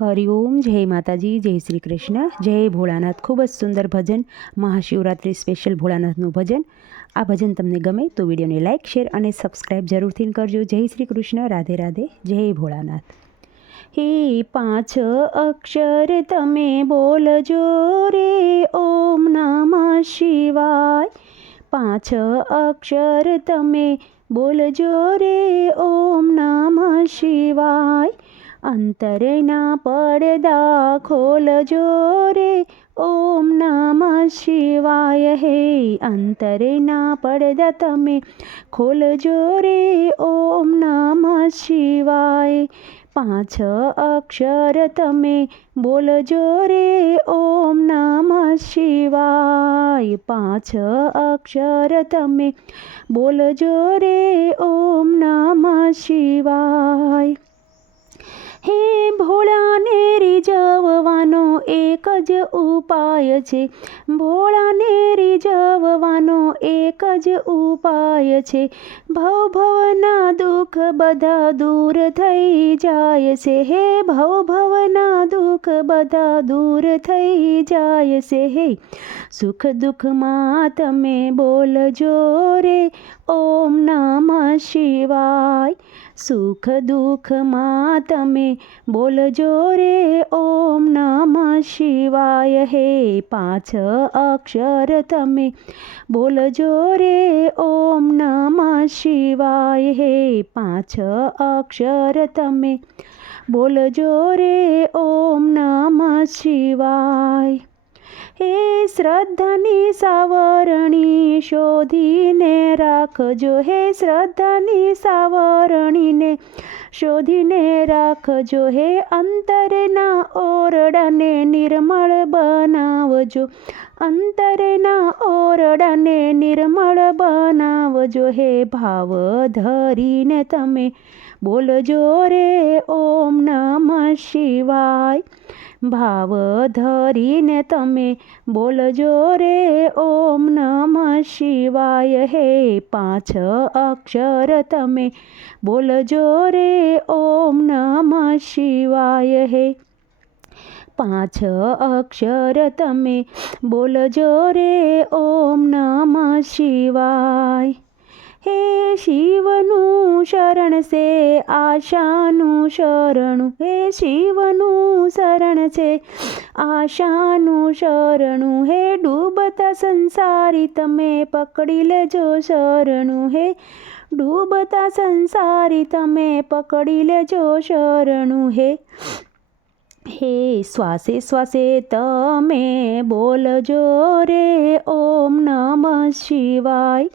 હરિઓમ, જય માતાજી, જય શ્રી કૃષ્ણ, જય ભોળાનાથ. ખૂબ જ સુંદર ભજન, મહાશિવરાત્રિ સ્પેશિયલ ભોળાનાથનું ભજન. આ ભજન તમને ગમે તો વિડીયોને લાઇક, શેર અને સબસ્ક્રાઈબ જરૂરથી કરજો. જય શ્રી કૃષ્ણ, રાધે રાધે, જય ભોળાનાથ. હે પાંચ અક્ષર તમે બોલજો રે, ઓમ નમઃ શિવાય. પાંચ અક્ષર તમે બોલજો રે અંતરના પડદા ખોલજો રે. ઓમ નમઃ શિવાય હે. અંતરના પડદા તમે ખોલજો રે. ઓમ નમઃ શિવાય. પાંચ અક્ષર તમે બોલજો રે. ઓમ નમઃ શિવાય. પાંચ અક્ષર તમે બોલજો રે. ઓમ નમઃ શિવાય. હે ભોળાને રીઝવવાનો એક જ ઉપાય છે. ભોળાને રીઝવવાનો એક જ ઉપાય છે. ભવ ભવના દુઃખ બધા દૂર થઈ જાય છે. હે ભવ ભવના દુઃખ બધા દૂર થઈ જાય છે. હે સુખ દુઃખમાં તમે બોલજો રે. ઓમ નમઃ શિવાય. સુખ દુઃખમાં તમે બોલજો રે, ઓમ નમઃ શિવાય. હે પાંચ અક્ષર તમે બોલજો રે, ઓમ નમઃ શિવાય. હે પાંચ અક્ષર તમે બોલજો રે, ઓમ નમઃ શિવાય. હે શ્રદ્ધાની સાવરણી શોધીને રાખજો. હે શ્રદ્ધાની સાવરણીને શોધીને રાખજો. હે અંતરના ઓરડાને નિર્મળ બનાવજો. અંતરના ઓરડાને નિર્મળ બનાવજો. હે ભાવ ધરીને તમે બોલજો રે, ઓમ નમ શિવાય. ભાવ ધરીને તમે બોલજો રે, ઓમ નમ શિવાય. હે પાંચ અક્ષર તમે બોલજો રે, ઓમ નમ શિવાય. હે પાંચ અક્ષર તમે બોલજો રે ઓમ નમઃ શિવાય. હે શિવનું શરણ છે આશાનું શરણું. હે શિવનું શરણ છે આશાનું શરણું. હે ડૂબતા સંસારી તમે પકડી લેજો શરણું. હે ડૂબતા સંસારી તમે પકડી લેજો શરણું. હે હે શ્વાસે શ્વાસે તમે બોલજો રે ઓમ નમઃ શિવાય.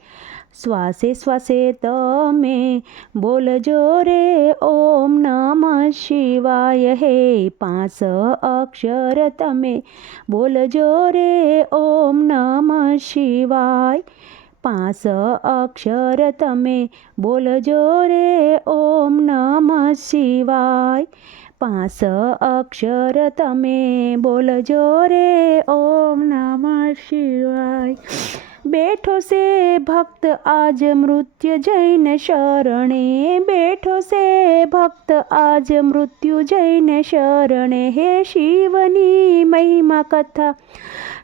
શ્વાસે શ્વાસે તમે બોલજો રે ઓમ નમઃ શિવાય. હે પાંચ અક્ષર તમે બોલજો રે ઓમ નમઃ શિવાય. પાંચ અક્ષર તમે બોલજો રે ઓમ નમઃ શિવાય. પાંચ અક્ષર તમે બોલજો રે ઓમ નમઃ શિવાય. બેઠો છે ભક્ત આજ મૃત્યુ જૈન શરણે. બેઠો છે ભક્ત આજ મૃત્યુ જૈન શરણે. હે શિવની મહિમા કથા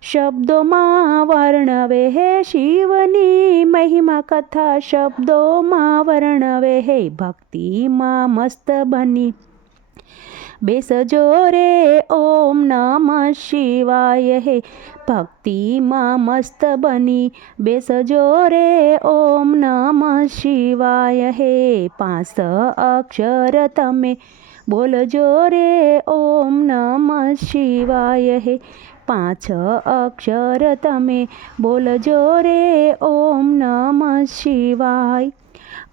શબ્દોમાં વર્ણવે. હે શિવની મહિમા કથા શબ્દોમાં વર્ણવે. હે ભક્તિમાં મસ્ત બની. બેસજો રે, ઓમ નમ શિવાય હે. ભક્તિમાં મસ્ત બની બેસજો રે, ઓમ નમ શિવાય હે. પાંચ અક્ષર તમે બોલજો રે, ઓમ નમ શિવાય હે. પાંચ અક્ષર તમે બોલજો રે, ઓમ નમ શિવાય.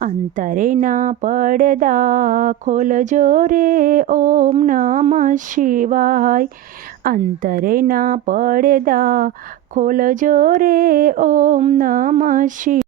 અંતરેના પડદા ખોલજો રે ઓમ નમઃ શિવાય. અંતરેના પડદા ખોલજો રે ઓમ નમઃ શિવાય